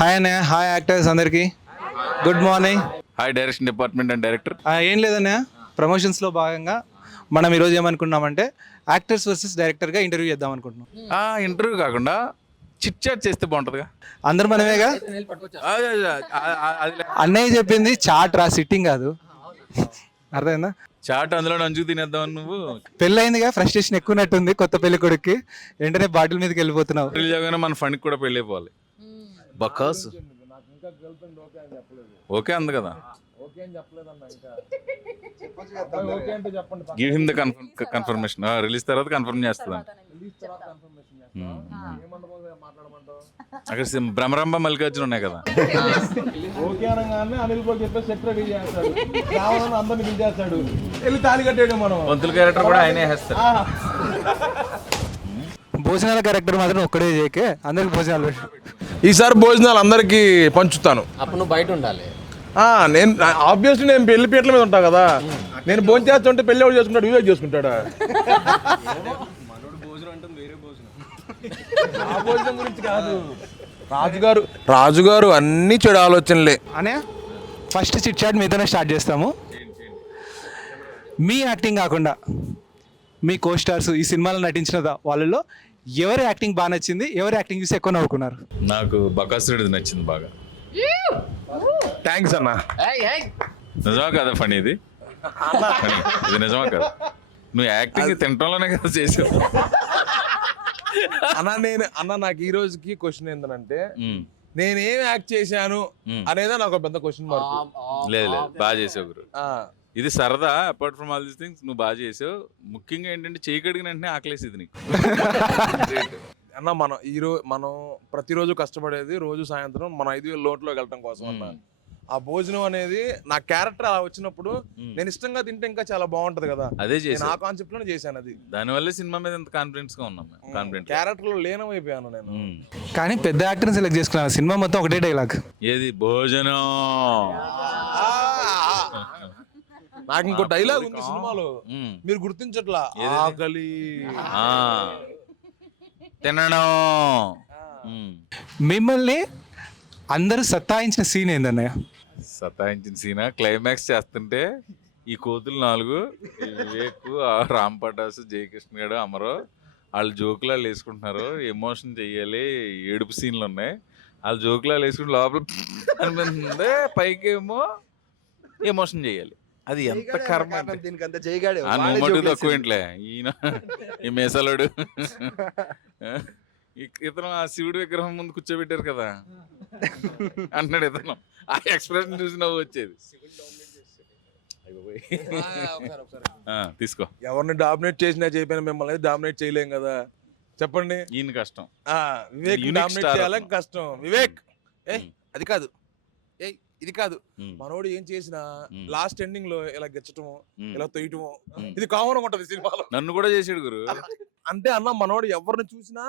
Hi అన్నయ్య, hi actors అందరికీ good morning. Hi direction department and director. ఏం లేదన్నయ్య, ప్రమోషన్స్లో భాగంగా మనం ఈరోజు ఏమనుకున్నామంటే యాక్టర్స్ వర్సెస్ డైరెక్టర్గా ఇంటర్వ్యూ చేద్దాం అనుకుంటున్నాం. ఇంటర్వ్యూ కాకుండా చిట్ చాట్ చేస్తే బాగుంటుందిగా. అందరు మనమేగా. అన్నయ్య చెప్పింది చాట్ రా, సిట్టింగ్ కాదు. అర్థమైందా? చాట్ అందులో నంచుకు తినేద్దాం. నువ్వు పెళ్ళయిందిగా, ఫ్రస్ట్రేషన్ ఎక్కువనట్టుంది కొత్త పెళ్లి కొడుక్కి. వెంటనే బాటిల్ మీదకి వెళ్ళిపోతున్నావు. పెళ్లి మన ఫండ్కి కూడా పెళ్ళి అయిపోవాలి. బకాస్ ఓకే అంది కదా. Give him the confirmation. Release తర్వాత కన్ఫర్మ్ చేస్తుందండి. అక్కడ భ్రమరంభ మల్లికార్జున ఉన్నాయి కదా. ఓకే అనగానే అనిల్ బాబు చెప్పేసి సెట్ రెడీ చేస్తాడు, రావాలని అందరిని పిలిచేస్తాడు, వెళ్ళి తాళి కట్టేయడం. మనం పంతుల క్యారెక్టర్ కూడా ఆయనే వేస్తారు. భోజనాల క్యారెక్టర్ మాత్రం ఒక్కడే చేయకే, అందరికి భోజనాలు. ఈసారి భోజనాలు అందరికి పంచుతాను. అప్పుడు నువ్వు బయట ఉండాలి. నేను ఆబ్వియస్లీ నేను పెళ్లి పీటల మీద ఉంటా కదా. నేను భోజనం చేస్తుంటే పెళ్లి ఎవరు చేసుకుంటాడు, వివేక్ చేసుకుంటాడా? ఆ భోజనం గురించి కాదు, రాజుగారు అన్ని చెడు ఆలోచనలే. అనే ఫస్ట్ చిట్ చాట్ మీతోనే స్టార్ట్ చేస్తాము. మీ యాక్టింగ్ కాకుండా మీ కో స్టార్స్ ఈ సినిమాలో నటించిన వాళ్ళలో ఎవరి యాక్టింగ్ బాగా నచ్చింది, ఎవరి యాక్టింగ్ చూసి ఎక్కువ నవ్వుకున్నారు? నాకు బకాసురుడిది నచ్చింది బాగా. థ్యాంక్స్ అన్న. నిజమా కదా ఫనీ ఇది? ఇది నిజమా కదా? నువ్వు యాక్టింగ్ తినటంలోనే కదా చేసావు. నాకు ఈ రోజుకి క్వశ్చన్ ఏంటంటే, నేనేం యాక్ట్ చేశాను అనేదా నాకు పెద్ద క్వశ్చన్ మార్క్. లేదు బాగా చేసావు గురు. ఇది సరదా. Apart from all these things నువ్వు బాగా చేసావు. ముఖ్యంగా ఏంటంటే చేయి కడిగిన వెంటనే ఆకలేసేది నీకు. అన్న మనం ప్రతిరోజు కష్టపడేది రోజు సాయంత్రం మన 5,000 లోటులోకి వెళ్ళటం కోసం అన్న. ఆ భోజనం అనేది నా క్యారెక్టర్ అలా వచ్చినప్పుడు నేను ఇష్టంగా తింటే ఇంకా చాలా బాగుంటది కదా. అదే చేసి ఆ కాన్సెప్ట్ లోనే చేశాను. అది దానివల్ల సినిమా మీద ఎంత కాన్ఫిడెన్స్ గా ఉన్నాం. క్యారెక్టర్ లో లీనమైపోయాను నేను. కానీ పెద్ద యాక్టర్ని సెలెక్ట్ చేసుకున్నాను. సినిమా మొత్తం ఒకటే డైలాగ్. ఏది? భోజనం. నాకు ఇంకో డైలాగ్ ఉంది సినిమాలో, మీరు గుర్తించట్లా. ఆకలి, తినడం. మిమ్మల్ని అందరూ సత్తాయించిన సీన్ ఏందన్నయ్య? సతాయించిన సీనా? క్లైమాక్స్ చేస్తుంటే ఈ కోతులు 4, వివేక్, రామ్ పటాసు, జయకృష్ణ గారు, అమరో వాళ్ళు జోకులాలు వేసుకుంటున్నారు. ఎమోషన్ చెయ్యాలి, ఏడుపు సీన్లు ఉన్నాయి. వాళ్ళు జోకులాలు వేసుకుంటే లోపల అనిపిస్తుంది, పైకేమో ఎమోషన్ చెయ్యాలి. అది ఎంత కర్మ. నువ్వు మటుకు తక్కువ ఇంట్లే. ఈయన ఈ మేసాలోడు ఇతను ఆ శివుడి విగ్రహం ముందు కూర్చోబెట్టారు కదా అంటున్నాడు. ఇతను ఆ ఎక్స్ప్రెషన్ చూసి నవ్వు వచ్చేది. తీసుకో. ఎవరిని డామినేట్ చేసినా చెప్పిన మిమ్మల్ని డామినేట్ చేయలేం కదా, చెప్పండి. ఈయన కష్టం. వివేక్ డామినేట్ చేయాలని కష్టం. వివేక్ అది కాదు, ఇది కాదు. మనోడు ఏం చేసినా లాస్ట్ ఎండింగ్ లో ఇలా గెచ్చటము, ఇలా తొయ్యటము, ఇది కామన్ ఉంటది సినిమాలో. నన్ను కూడా చేసాడు గురు. అంటే అన్న మనోడు ఎవరిని చూసినా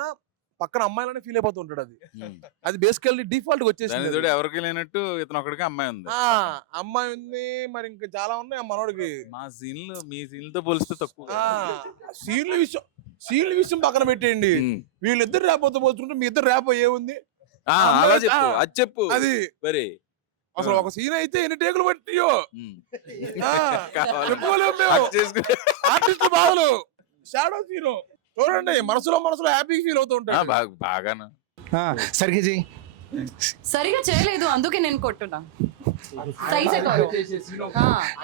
పక్కన అమ్మాయిలనే ఫీల్ అయిపోతూ ఉంటాడు. అది బేసికల్లీ డిఫాల్ట్ వచ్చేసింది. ఎవరికి లేనట్టు ఇతను ఒకడికి అమ్మాయి ఉంది. అమ్మాయి ఉంది, మరి ఇంకా చాలా ఉన్నాయి ఆ మనోడికి. మా సీన్లు మీ సీన్లతో పోలిస్తే తక్కువ. సీన్ల విషయం పక్కన పెట్టేయండి. వీళ్ళిద్దరు ర్యాపోతో పోల్చుకుంటే మీ ఇద్దరు ర్యాప్ ఏముంది? అలా చెప్పు, అది చెప్పు. అది మరి అసలు ఒక సీన్ అయితే ఎన్ని టేకులు పట్టియో ఆర్టిస్ట్ బాధలు. షాడో సీన్ చూడండి, మనసులో హ్యాపీ ఫీల్ అవుతూ ఉంటాడు. బాగాను. సరిగ్గా చెయ్యి. సరిగా చేయలేదు, అందుకే నేను కొట్టున్నా.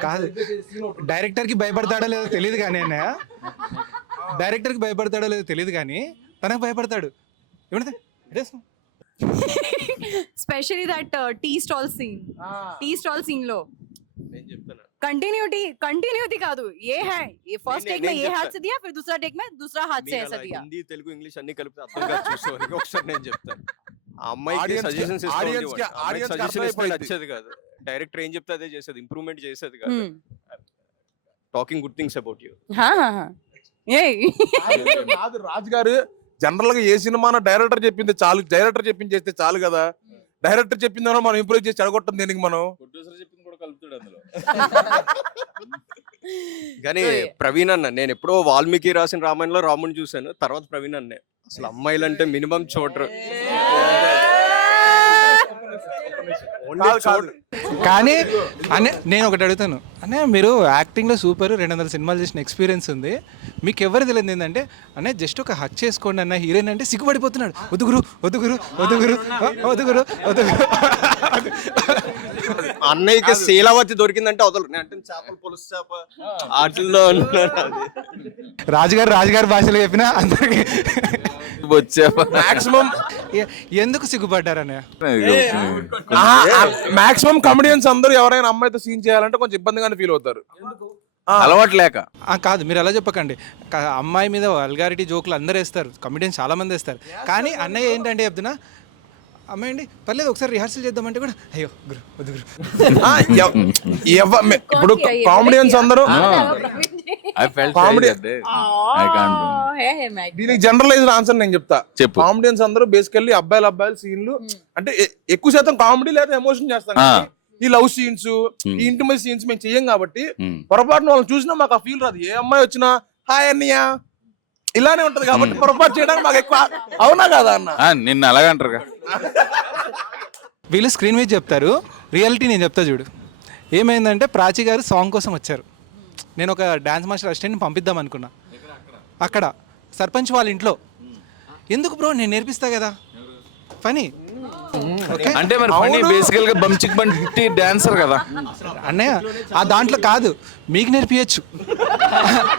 కాదు, డైరెక్టర్ కి భయపడతాడో లేదో తెలియదు కానీ అన్నయ్య, డైరెక్టర్ కి భయపడతాడో లేదో తెలియదు కానీ తనకు భయపడతాడు. ఏమంటే specially that tea stall scene లో कंटिन्यूटी కాదు, ఏ है ये फर्स्ट टेक में ये हाथ से दिया, फिर दूसरा टेक में दूसरा हाथ से ऐसा दिया. హిందీ తెలుగు ఇంగ్లీష్ అన్ని కలిపి అర్థం కాదు చూసేవారికి. ఒకసారి నేను చెప్తాను, ఆ అమ్మాయికి సజెషన్స్ నచ్చేది కాదు. డైరెక్టర్ ఏం చెప్తే అదే చేసేది, ఇంప్రూవ్మెంట్ చేసేది కాదు. Talking good things about you. Raju garu general గా ఏ సినిమా డైరెక్టర్ చెప్పింది చాలు, డైరెక్టర్ చెప్పింది చేస్తే చాలు కదా. డైరెక్టర్ చెప్పిందో మనం ఇంప్రూవ్ చేసి చెడగొట్టం దేనికి మనం. కానీ ప్రవీణ్ అన్న, నేను ఎప్పుడో వాల్మీకి రాసిన రామాయణంలో రాముని చూశాను, తర్వాత ప్రవీణ్ అన్నే. అసలు అమ్మాయిలంటే మినిమం చూడరు. కాదు. కానీ అనే నేను ఒకటి అడుగుతాను అనే మీరు యాక్టింగ్లో సూపర్ 200 సినిమాలు చేసిన ఎక్స్పీరియన్స్ ఉంది, మీకు ఎవరు తెలియదు ఏంటంటే అనే జస్ట్ ఒక హక్ చేసుకోండి అన్న హీరోయిన్ అంటే సిగ్గుపడిపోతున్నాడు. వదుగురు వదుగురు వదుగురు వదుగురు వదుగురు. అన్నయ్యకి శీలావతి దొరికిందంటే వదలరు. నేను అంటే చేపలు పులుసు చేప వాటిల్లో రాజుగారు భాషలో చెప్పినా అందరికి వచ్చా మాక్సిమం ఎందుకు సిగ్గుపడ్డారు అన్నయ్య? మాక్సిమం కమెడియన్స్ అందరూ ఎవరైనా అమ్మాయితో సీన్ చేయాలంటే కొంచెం ఇబ్బందిగానే ఫీల్ అవుతారు. అలవాటు లేక. కాదు మీరు అలా చెప్పకండి, అమ్మాయి మీద వల్గారిటీ జోకులు అందరూ వేస్తారు, కమెడియన్స్ చాలా మంది వేస్తారు. కానీ అన్నయ్య ఏంటంటే చెప్తున్నా అమ్మాయి అండి పర్లేదు ఒకసారి రిహార్సల్ చేద్దామంటే కూడా అయ్యో గురు వద్దు గురు. ఇప్పుడు కామెడియన్స్ అందరూ Comedy- దీనికి జనరలైజ్డ్ ఆన్సర్ నేను చెప్తా. చెప్పు. కామెడియన్స్ అందరూ బేసికల్లీ అబ్బాయిల సీన్లు అంటే ఎక్కువ శాతం కామెడీ లేదా ఎమోషన్ చేస్తాం. కానీ ఈ లవ్ సీన్స్ ఈ ఇంటిమేట్ సీన్స్ మేము చెయ్యం కాబట్టి పొరపాటున వాళ్ళని చూసినా మాకు ఆ ఫీల్ రాదు. ఏ అమ్మాయి వచ్చినా హాయ్ అన్నయ్య ఇలానే ఉంటది కాబట్టి పొరపాటు చేయడానికి మాకు ఎక్కువ. అవునా కదా అన్న? నిన్ను అలాగంటారుగా. వీళ్ళు స్క్రీన్ మీద చెప్తారు, రియాలిటీ నేను చెప్తా చూడు. ఏమైందంటే ప్రాచి గారు సాంగ్ కోసం వచ్చారు, నేను ఒక డాన్స్ మాస్టర్ అసిస్టెంట్ని పంపిద్దాం అనుకున్నా. అక్కడ సర్పంచ్ వాళ్ళ ఇంట్లో ఎందుకు బ్రో నేను నేర్పిస్తా కదా ఫనీ. ఓకే అంటే మరి ఫనీ బేసికల్ గా బంచిక్ బంటి డాన్సర్ కదా అన్నయ్య, ఆ దాంట్లో కాదు మీకు నేర్పించచ్చు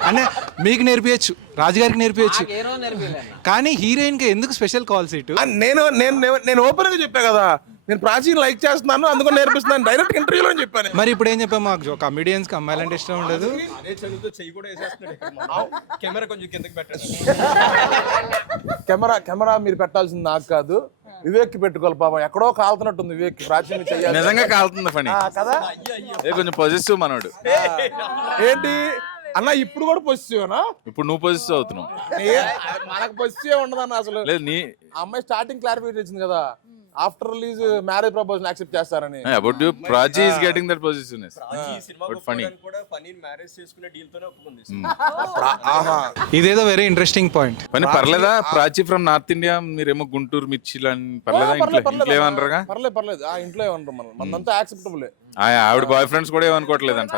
అన్నయ్య, మీకు నేర్పించచ్చు, రాజుగారికి నేర్పించచ్చు. కానీ హీరోయిన్కి ఎందుకు స్పెషల్ కాల్ సీటు? నేను ఓపెన్ గా చెప్పా కదా, నేను ప్రాచీన లైక్ చేస్తున్నాను అందుకని నేర్పిస్తున్నాను డైరెక్ట్ ఇంటర్వ్యూలో చెప్పాను. మరి ఇప్పుడు ఏం చెప్పాము, మాకు కమెడియన్స్కి అమ్మాయిలంటే ఇష్టం ఉండదు. కెమెరా మీరు పెట్టాల్సింది నాకు కాదు, వివేక్ కి పెట్టుకోవాలి. పాపం ఎక్కడో కాలుతున్నట్టుంది వివేక్. ప్రాచీన చెయ్యాలి నిజంగా కాలుతుంది ఫనీ కదా. కొంచెం పాజిటివ్ మనోడు. ఏంటి అన్న ఇప్పుడు కూడా పొజిటివేనా? ఇప్పుడు నువ్వు పాజిటివ్ అవుతున్నావు. మనకు పొజిటివ్ ఉండదన్న అసలు. లేదు నీ అమ్మాయి స్టార్టింగ్ క్లారిఫికేషన్ ఇచ్చింది కదా, after release marriage proposal accept చేస్తారని. About you Prachi is getting that పొజిషన్నెస్. బట్ ఫనీ ఇదేదో వెరీ ఇంట్రెస్టింగ్ పాయింట్. ఫనీ పర్లేదా? ప్రాచి ఫ్రమ్ నార్త్ ఇండియా, మీరేమో గుంటూరు మిర్చి పర్లేదా? ఇంట్లో ఏమనరుగా? పర్లేదు ఆ ఇంట్లో ఏమన్నారు మనం, మనంతా యాక్సెప్టబుల్. ఆవిడ బాయ్ ఫ్రెండ్స్ కూడా ఏమనుకోవట్లేదంట.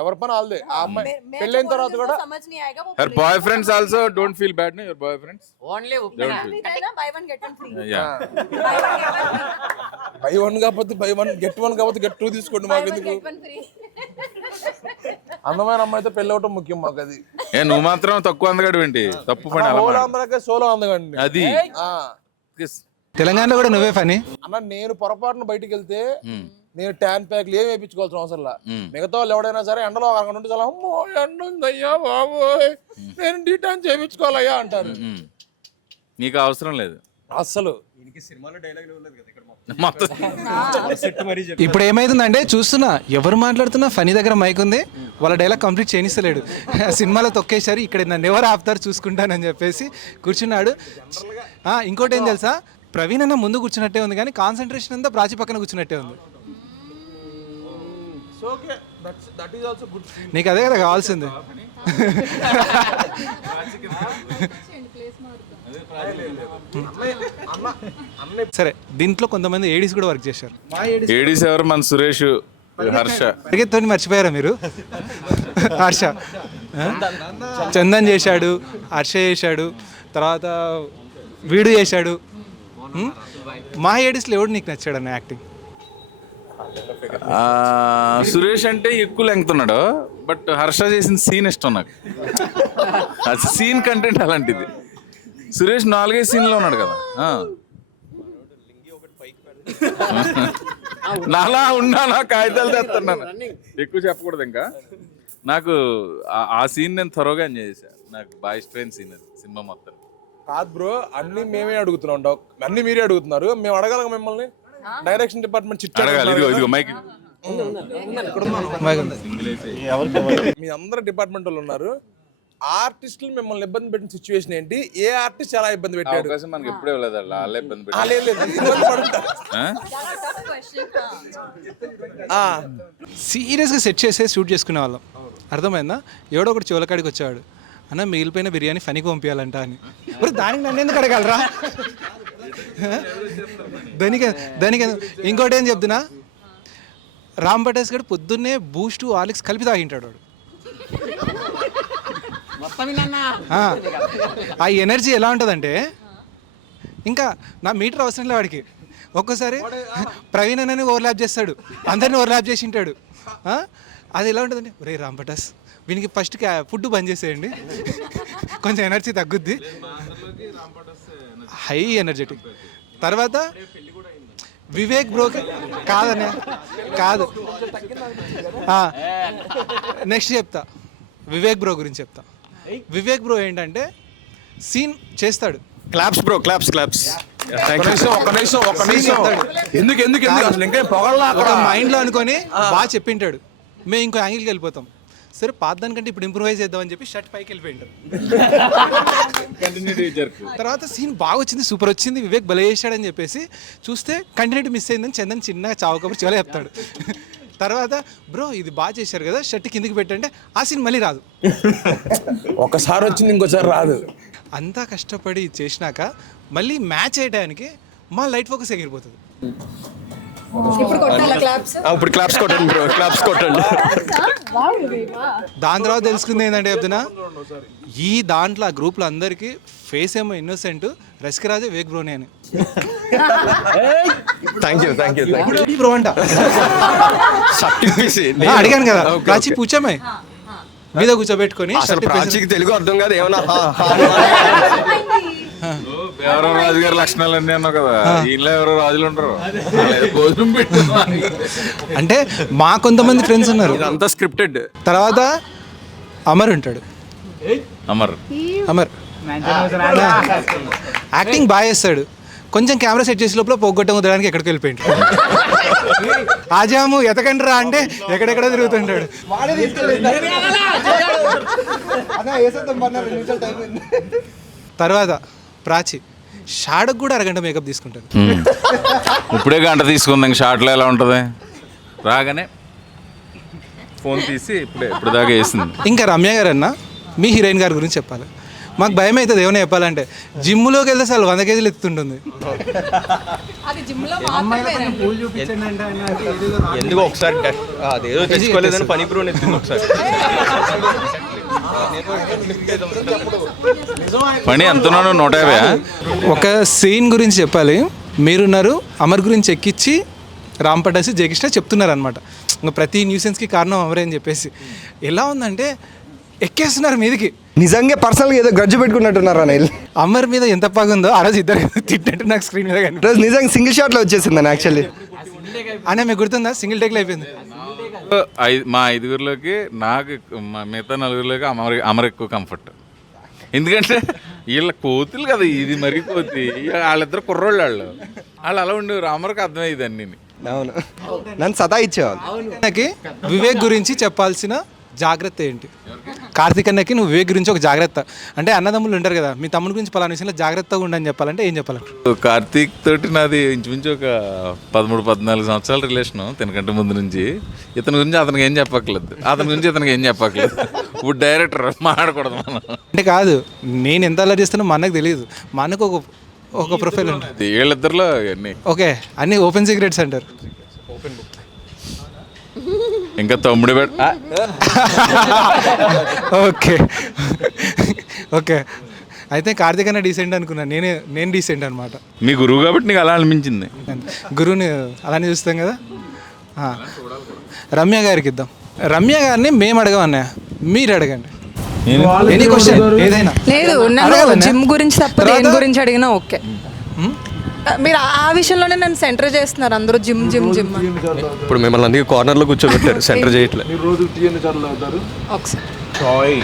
ఎవరి పని వాళ్ళదే. ఆ అమ్మాయి పెళ్ళైన తర్వాత కూడా her boyfriends also don't feel bad no your boyfriends. Buy one కాకపోతే బై వన్ గెట్ వన్ కాకపోతే గెట్ 2 తీసుకోండి. మాకు ఎందుకు? అందమైన అమ్మాయితో పెళ్ళి అవటం ముఖ్యం మాకు. అది నువ్వు మాత్రం తక్కువ అందగాడు ఏంటి? తప్పు పని అందరికీ సోలో అందగండి అది. తెలంగాణలో కూడా నువ్వే ఫనీ అన్న. నేను పొరపాటున బయటికి వెళ్తే నేను ట్యాన్ ప్యాక్లు ఏమి వేయించుకోవాల్సిన అవసరం లా. మిగతా వాళ్ళు ఎవడైనా సరే ఎండలో ఒక అరగంట ఉంటే చాలా అమ్మో ఎండ ఉందయ్యా బాబోయ్ నేను డీటాన్ చేయించుకోవాలయ్యా అంటారు. నీకు అవసరం లేదు అస్సలు. ఇప్పుడు ఏమైతుందంటే చూస్తున్నా ఎవరు మాట్లాడుతున్నా ఫనీ దగ్గర మైక్ ఉంది, వాళ్ళ డైలాగ్ కంప్లీట్ చేయనిస్తలేడు. సినిమాలో తొక్కేశారు, ఇక్కడ నన్ను ఎవరు ఆపుతారు చూసుకుంటానని చెప్పేసి కూర్చున్నాడు. ఇంకోటి ఏం తెలుసా, ప్రవీణ్ అన్న ముందు కూర్చున్నట్టే ఉంది కానీ కాన్సన్ట్రేషన్ అంతా ప్రాచి పక్కన కూర్చున్నట్టే ఉంది. నీకు అదే కదా కావాల్సింది. సరే, దీంట్లో కొంతమంది ఏడీస్ కూడా వర్క్ చేశారు. ఏడీస్ ఎవరు? మన సురేష్, హర్ష. పరిగెత్తుని మర్చిపోయారా మీరు? హర్ష, చందన్ చేశాడు, హర్ష చేశాడు, తర్వాత వీడు చేశాడు. మా ఏడీస్లో ఎవడు నీకు నచ్చాడు అన్న యాక్టింగ్? సురేష్ అంటే ఎక్కువ లెంగ్త్ ఉన్నాడు, బట్ హర్ష చేసిన సీన్ ఇష్టం నాకు. అది సీన్ కంటెంట్ అలాంటిది. సురేష్ 4-5 సీన్లో ఉన్నాడు కదా. నాలా ఉన్నానా కాగితాలు తెస్తున్నాను, ఎక్కువ చెప్పకూడదు ఇంకా. నాకు ఆ సీన్ నేను త్వరగా ఎంజాయ్ చేశాను. నాకు బాగా ఇష్టమైన సీన్ అది సినిమా మొత్తం. కాదు బ్రో, అన్ని మేమే అడుగుతున్నాం, అన్ని మీరే అడుగుతున్నారు. మేము అడగాలి మిమ్మల్ని. డైరెక్షన్ డిపార్ట్మెంట్ చిట్ అడగాలి. ఇదిగో మైక్. మీ అందరు డిపార్ట్మెంట్ వాళ్ళు ఉన్నారు. ఆర్టిస్టులు మిమ్మల్ని ఇబ్బంది పెట్టిన సిచ్యువేషన్ ఏంటి? ఏ ఆర్టిస్ట్ చాలా ఇబ్బంది పెట్టాడు? అవకాశం మనకి ఎప్పుడే లేదు, వాళ్ళే ఇబ్బంది సీరియస్గా సెట్ చేసే షూట్ చేసుకునే వాళ్ళం. అర్థమైందా? ఎవడో ఒకటి చివరికాడికి వచ్చేవాడు, అన్న మిగిలిపోయిన బిర్యానీ ఫనీకి పంపించాలంట అని. మరి దానికి నన్ను ఎందుకు అడగలరా? దానికి ఇంకోటి ఏం చెప్తున్నా, రామ్ పటేస్ గడు పొద్దున్నే బూస్ట్ హార్లిక్స్ కలిపి తాగింటాడు వాడు. ఆ ఎనర్జీ ఎలా ఉంటుందంటే ఇంకా నా మీటర్ అవసరం లేదు వాడికి. ఒక్కోసారి ప్రవీణ్ అన్నని ఓవర్లాప్ చేస్తాడు, అందరినీ ఓవర్లాప్ చేసి ఉంటాడు. అది ఎలా ఉంటుందండి, ఒరే రామ్ పటాస్ వీనికి ఫస్ట్ ఫుడ్ బంద్ చేసేయండి, కొంచెం ఎనర్జీ తగ్గుద్ది. High energetic. తర్వాత వివేక్ బ్రోకి కాదనే కాదు, నెక్స్ట్ చెప్తా, వివేక్ బ్రో గురించి చెప్తా. వివేక్ బ్రో ఏంటంటే సీన్ చేస్తాడు. Claps bro, claps. ఒక నిమిషం ఎందుకు ఎందుకు ఎందుకు అసలు ఇంకా పొగల్లా ఒక మైండ్లో అనుకొని బాగా చెప్పింటాడు, మేము ఇంకో యాంగిల్కి వెళ్ళిపోతాం. సరే పాత దానికంటే ఇప్పుడు ఇంప్రూవైజ్ చేద్దామని చెప్పి షర్ట్ పైకి వెళ్ళిపోయింటారు. తర్వాత సీన్ బాగా వచ్చింది, సూపర్ వచ్చింది, వివేక్ భలే చేశాడని చెప్పేసి చూస్తే కంటిన్యూటీ మిస్ అయిందని చందన్ చిన్నగా చావుకబురు చాలా చెప్తాడు. తర్వాత బ్రో ఇది బాగా చేశారు కదా షర్ట్ కిందికి పెట్టంటే ఆ సీన్ మళ్ళీ రాదు. ఒకసారి వచ్చింది ఇంకోసారి రాదు. అంతా కష్టపడి చేసినాక మళ్ళీ మ్యాచ్ అయ్యడానికి మా లైట్ ఫోకస్ ఎగిరిపోతుంది. ఇప్పుడు కొట్టాలా క్లాప్స్? ఇప్పుడు క్లాప్స్ కొట్టండి బ్రో, క్లాప్స్ కొట్టండి. దాని తర్వాత తెలుసుకుంది ఏంటంటే చెప్తున్నా, ఈ దాంట్లో ఆ గ్రూప్లో అందరికీ ఫేస్ ఏమో ఇన్నోసెంట్, రసికరాజు వివేక్ బ్రోనే అని. థ్యాంక్ యూ బ్రో అంట అడిగాను కదా, ప్రాచి పూచామే మీద కూర్చోబెట్టుకొని ప్రాచీకి తెలుగు అర్థం కాదు ఏమన్నా ఎవరో రాజు గారి లక్షణాలు అన్నీ అన్నావు కదా, ఈయనలో ఎవరో రాజులు ఉంటారు. భోజనం పెట్టు అంటే మా కొంతమంది ఫ్రెండ్స్ ఉన్నారు. అంతా స్క్రిప్టెడ్. తర్వాత అమర్ ఉంటాడు, అమర్ యాక్టింగ్ బాగా చేస్తాడు. కొంచెం కెమెరా సెట్ చేసే లోపల పోగొట్టం కుదరడానికి ఎక్కడికి వెళ్ళిపోయింది. ఆజాము ఎతకండి రా అంటే ఎక్కడెక్కడ తిరుగుతుంటాడు. తర్వాత ప్రాచి షాడకు కూడా అరగంట మేకప్ తీసుకుంటాడు. ఇప్పుడే గంట తీసుకుందాం, షార్ట్లో ఎలా ఉంటుంది, రాగానే ఫోన్ తీసి ఇప్పుడు దాకా వేసింది. ఇంకా రమ్య గారు అన్న మీ హీరోయిన్ గారి గురించి చెప్పాలి. మాకు భయం అవుతుంది ఏమైనా చెప్పాలంటే, జిమ్లోకి వెళ్తే అసలు 100 కేజీలు ఎత్తుంటుంది. ఎందుకు ఒకసారి అదేదో తెచ్చుకోలేదని పని బ్రో ఎత్తింది ఒకసారి. పని ఎంతున్నాను 150. ఒక సీన్ గురించి చెప్పాలి. మీరున్నారు అమర్ గురించి ఎక్కించి రామ్ పటాసి జయకృష్ణ చెప్తున్నారు అనమాట, ఇంకా ప్రతి న్యూసెన్స్కి కారణం అమరే అని చెప్పేసి. ఎలా ఉందంటే ఎక్కేస్తున్నారు మీదికి. నిజంగా పర్సనల్గా ఏదో గ్రడ్జ్ పెట్టుకున్నట్టున్నారు అనిల్. అమర్ మీద ఎంత పగుందో ఆ రోజు ఇద్దరు తిట్టినట్టు నాకు స్క్రీన్ మీద కానీ రోజు నిజంగా సింగిల్ షాట్లో వచ్చేసింది అని యాక్చువల్లీ. అనే మీకు గుర్తుందా, సింగిల్ టేక్లో అయిపోయింది. మా 5గురిలోకి నాకు మిగతా 4గురిలోకి అమర్ ఎక్కువ కంఫర్ట్. ఎందుకంటే వీళ్ళ కోతులు కదా, ఇది మరీ కోతి, వాళ్ళిద్దరు కుర్రోళ్ళు, వాళ్ళు అలా ఉండేవారు. అమర్కి అర్థమయ్యేది అన్నీ. అవును, నన్ను సతాయిచ్చేవాళ్ళు. నాకు వివేక్ గురించి చెప్పాల్సిన జాగ్రత్త ఏంటి? కార్తీక్ అన్నకి నువ్వు వివేక్ గురించి ఒక జాగ్రత్త అంటే, అన్నదమ్ములు ఉంటారు కదా, మీ తమ్ముడి గురించి పలానా విషయంలో జాగ్రత్తగా ఉండని చెప్పాలంటే ఏం చెప్పాలంట? కార్తీక్ తోటి నాది ఇంచుమించు ఒక 13-14 సంవత్సరాల రిలేషను, తినకంటే ముందు నుంచి. ఇతని గురించి అతనికి ఏం చెప్పక్కర్లేదు, అతని గురించి ఇతనికి ఏం చెప్పక్కర్లేదు. ఇప్పుడు డైరెక్టర్ మాట్లాడకూడదు మనం అంటే. కాదు, నేను ఎంత అలా చేస్తానో మా అన్నకు తెలియదు. మా అన్నకు ఒక ప్రొఫైల్ ఉంటుంది, వీళ్ళిద్దరిలో అన్నీ ఓకే అన్నీ ఓపెన్ సీక్రెట్స్ అంటారు. ఇంకా తమ్ముడు ఓకే ఓకే అయితే కార్తీక్ అన్న డీసెంట్ అనుకున్నాను, నేను డీసెంట్ అనమాట. మీ గురువు కాబట్టి నీకు అలా అనిపించింది. గురువుని అలానే చూస్తాం కదా. రమ్య గారికి ఇద్దాం. రమ్య గారిని మేము అడగమన్నా, మీరు అడగండి. ఎనీ క్వశ్చన్ ఏదైనా. లేదు, నన్ను జిమ్ గురించి తప్ప దేని గురించి అడిగినా ఓకే. మీరు ఆ విషయంలోనే నన్ను సెంటర్ చేస్తున్నారు అందరూ, జిమ్ జిమ్ జిమ్. ఇప్పుడు మిమ్మల్ని అందుకే కార్నర్లో కూర్చోబెట్టారు, సెంటర్ చేయట్లేదు. ఒకసారి చాయ్